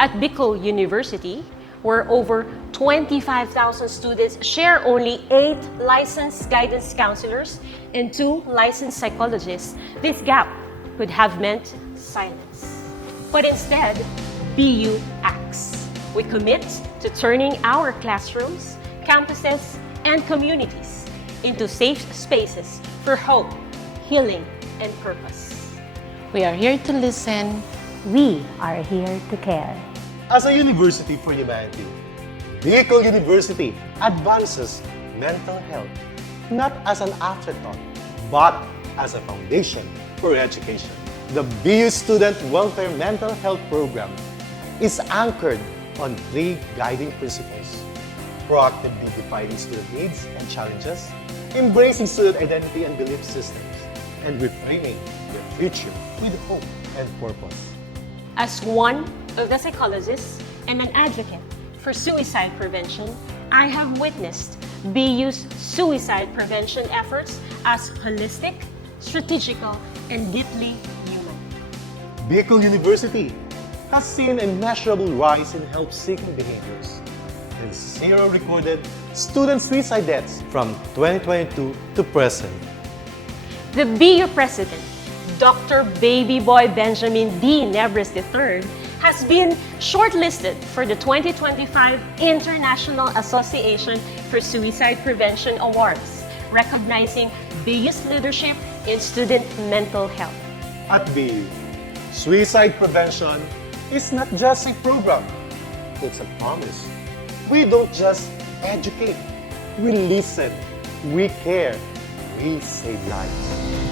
At Bicol University, where over 25,000 students share only 8 licensed guidance counselors and 2 licensed psychologists, this gap could have meant silence. But instead, BU acts. We commit to turning our classrooms, campuses, and communities into safe spaces for hope, healing, and purpose. We are here to listen. We are here to care. As a university for humanity, Bicol University advances mental health not as an afterthought, but as a foundation for education. The BU Student Welfare Mental Health Program is anchored on 3 guiding principles: proactively defining student needs and challenges, embracing student identity and belief systems, and reframing the future with hope and purpose. As one of the psychologists and an advocate for suicide prevention, I have witnessed BU's suicide prevention efforts as holistic, strategical, and deeply human. Bicol University has seen a measurable rise in help-seeking behaviors and 0 recorded student suicide deaths from 2022 to present. The BU president, Dr. Baby Boy Benjamin D. Nebres III, has been shortlisted for the 2025 International Association for Suicide Prevention Awards, recognizing BU's leadership in student mental health. At BU, suicide prevention is not just a program, it's a promise. We don't just educate, we listen, we care, we save lives.